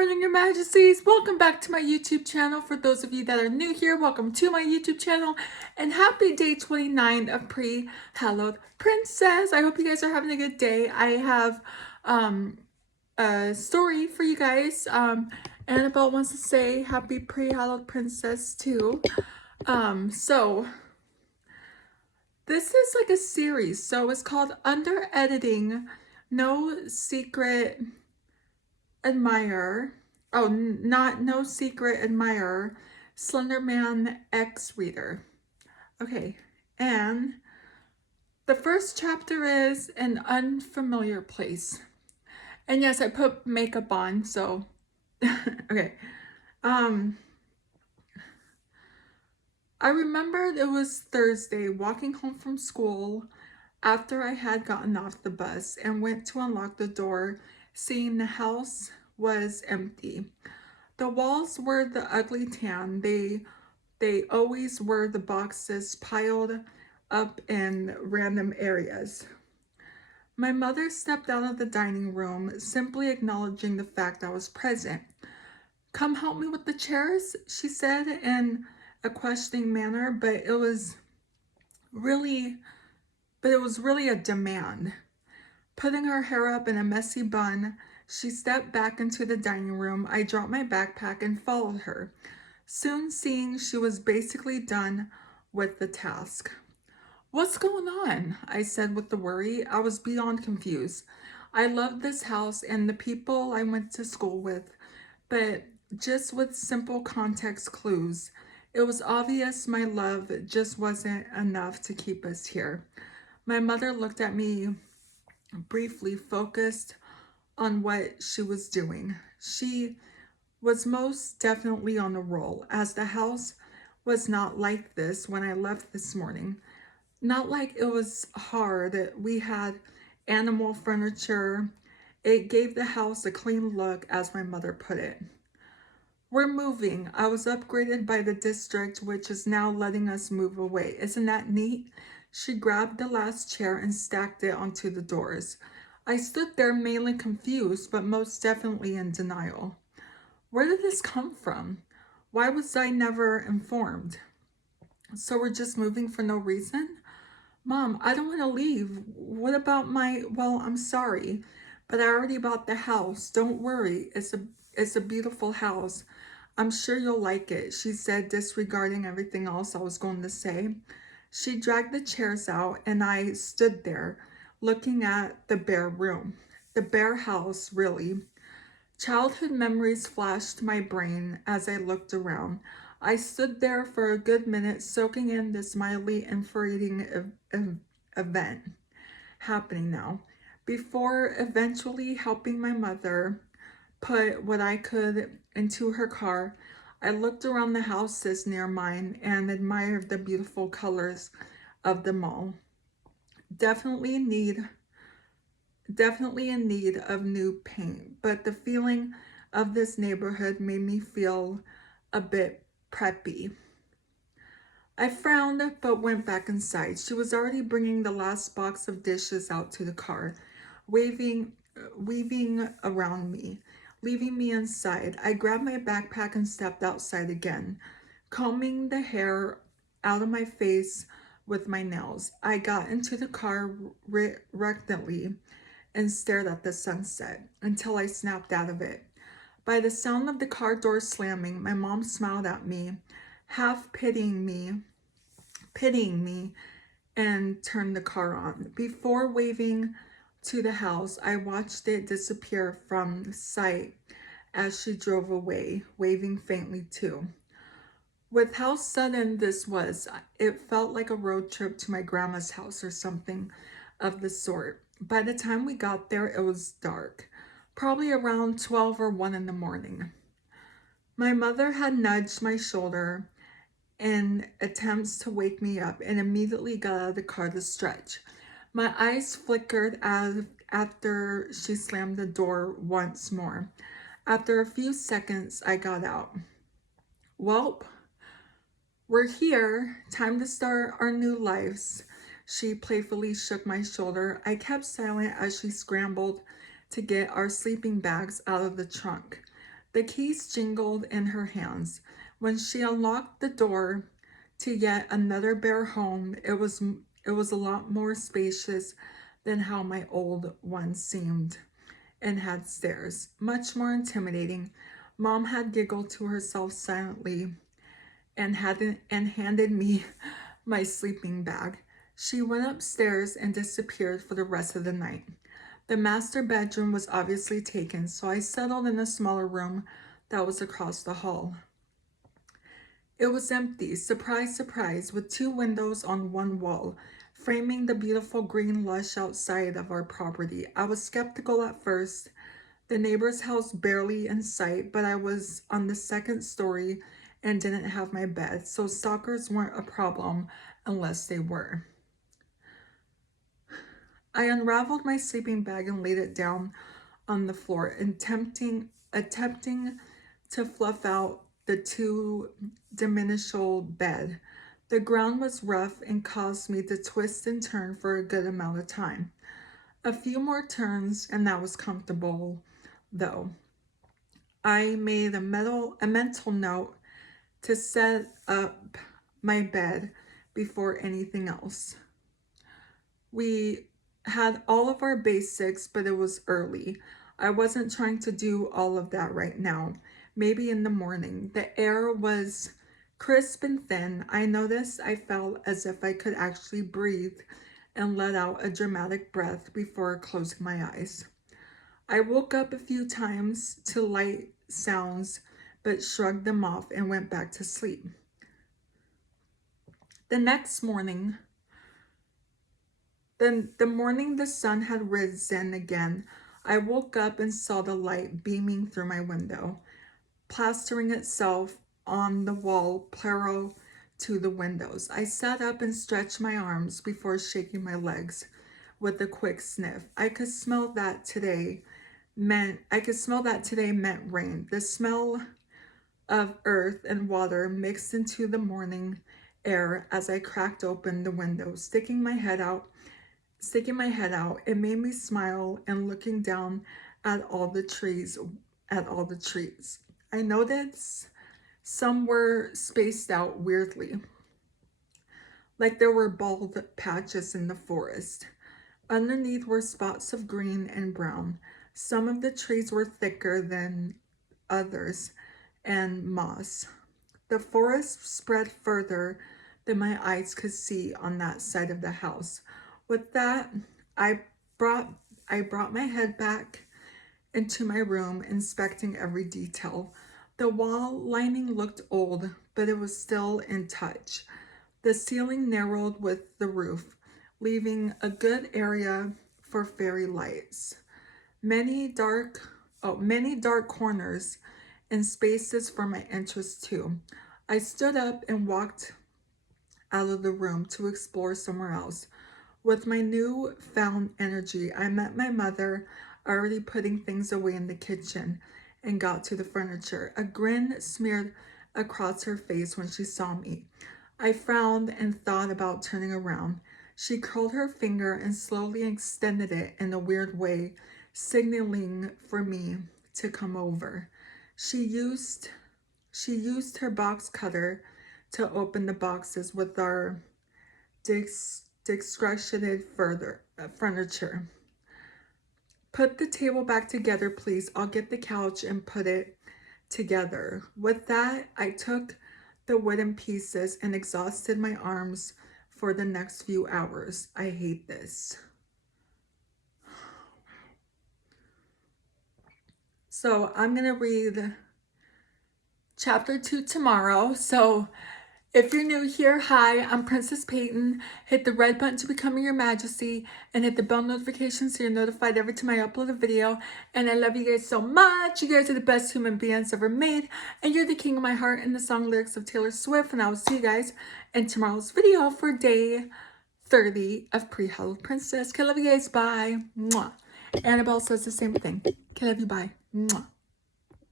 morning, Your Majesties. Welcome back to my YouTube channel. For those of you that are new here, welcome to my YouTube channel. And happy day 29 of Pre-Hallowed Princess. I hope you guys are having a good day. I have a story for you guys. Annabelle wants to say happy Pre-Hallowed Princess too. So this is like a series. So it's called Under Editing, No Secret Admirer. Oh, not No Secret Admirer, Slenderman X Reader. Okay, and the first chapter is An Unfamiliar Place. And yes, I put makeup on, so okay. I remembered it was Thursday, walking home from school after I had gotten off the bus and went to unlock the door, seeing the house was empty. The walls were the ugly tan. They always were, the boxes piled up in random areas. My mother stepped out of the dining room, simply acknowledging the fact I was present. "Come help me with the chairs," she said in a questioning manner, but it was really a demand. Putting her hair up in a messy bun, she stepped back into the dining room. I dropped my backpack and followed her, soon seeing she was basically done with the task. "What's going on?" I said with the worry. I was beyond confused. I loved this house and the people I went to school with, but just with simple context clues, it was obvious my love just wasn't enough to keep us here. My mother looked at me briefly, focused on what she was doing. She was most definitely on a roll, as the house was not like this when I left this morning. Not like it was hard. We had animal furniture. It gave the house a clean look, as my mother put it. "We're moving. I was upgraded by the district, which is now letting us move away. Isn't that neat?" She grabbed the last chair and stacked it onto the doors. I stood there, mainly confused, but most definitely in denial. Where did this come from? Why was I never informed? "So we're just moving for no reason?" "Mom, I don't want to leave. What about well, I'm sorry, but I already bought the house. Don't worry. It's a beautiful house. I'm sure you'll like it," she said, disregarding everything else I was going to say. She dragged the chairs out, and I stood there, looking at the bare room. The bare house, really. Childhood memories flashed my brain as I looked around. I stood there for a good minute, soaking in this mildly infuriating event happening now, before eventually helping my mother put what I could into her car. I looked around the houses near mine and admired the beautiful colors of them all. Definitely in need of new paint, but the feeling of this neighborhood made me feel a bit preppy. I frowned but went back inside. She was already bringing the last box of dishes out to the car, weaving around me, leaving me inside. I grabbed my backpack and stepped outside again, combing the hair out of my face with my nails. I got into the car reluctantly and stared at the sunset until I snapped out of it. By the sound of the car door slamming, my mom smiled at me, half pitying me, and turned the car on. Before waving to the house, I watched it disappear from sight as she drove away, waving faintly too. With how sudden this was, it felt like a road trip to my grandma's house or something of the sort. By the time we got there, it was dark, probably around 12 or 1 in the morning. My mother had nudged my shoulder in attempts to wake me up and immediately got out of the car to stretch. My eyes flickered after she slammed the door once more. After a few seconds, I got out. "Welp, we're here. Time to start our new lives." She playfully shook my shoulder. I kept silent as she scrambled to get our sleeping bags out of the trunk. The keys jingled in her hands. When she unlocked the door to yet another bare home, it was a lot more spacious than how my old one seemed, and had stairs. Much more intimidating. Mom had giggled to herself silently and handed me my sleeping bag. She went upstairs and disappeared for the rest of the night. The master bedroom was obviously taken, so I settled in a smaller room that was across the hall. It was empty, surprise, surprise, with 2 windows on one wall, framing the beautiful green lush outside of our property. I was skeptical at first. The neighbor's house barely in sight, but I was on the 2nd story and didn't have my bed, so stalkers weren't a problem unless they were. I unraveled my sleeping bag and laid it down on the floor, attempting to fluff out the 2-dimensional bed. The ground was rough and caused me to twist and turn for a good amount of time. A few more turns and that was comfortable, though. I made a mental note to set up my bed before anything else. We had all of our basics, but it was early. I wasn't trying to do all of that right now. Maybe in the morning. The air was crisp and thin. I noticed I felt as if I could actually breathe and let out a dramatic breath before closing my eyes. I woke up a few times to light sounds, but shrugged them off and went back to sleep. The next morning, the morning the sun had risen again, I woke up and saw the light beaming through my window, plastering itself on the wall parallel to the windows. I sat up and stretched my arms before shaking my legs with a quick sniff. I could smell that today meant rain. The smell of earth and water mixed into the morning air as I cracked open the window, sticking my head out. It made me smile, and looking down at all the trees. I noticed some were spaced out weirdly, like there were bald patches in the forest. Underneath were spots of green and brown. Some of the trees were thicker than others, and moss. The forest spread further than my eyes could see on that side of the house. With that, I brought my head back into my room, inspecting every detail. The wall lining looked old, but it was still in touch. The ceiling narrowed with the roof, leaving a good area for fairy lights. Many dark corners and spaces for my interest too. I stood up and walked out of the room to explore somewhere else. With my newfound energy, I met my mother, already putting things away in the kitchen, and got to the furniture. A grin smeared across her face when she saw me. I frowned and thought about turning around. She curled her finger and slowly extended it in a weird way, signaling for me to come over. She used her box cutter to open the boxes with our discretioned furniture. Put the table back together, please. I'll get the couch and put it together. With that, I took the wooden pieces and exhausted my arms for the next few hours. I hate this. So I'm going to read chapter 2 tomorrow. So if you're new here, hi, I'm Princess Peyton. Hit the red button to become your majesty and hit the bell notification so you're notified every time I upload a video. And I love you guys so much. You guys are the best human beings ever made. And you're the king of my heart in the song lyrics of Taylor Swift. And I will see you guys in tomorrow's video for day 30 of Pre-Hallowed Princess. Okay, love you guys. Bye. Mwah. Annabelle says the same thing. Okay, love you. Bye. Mwah.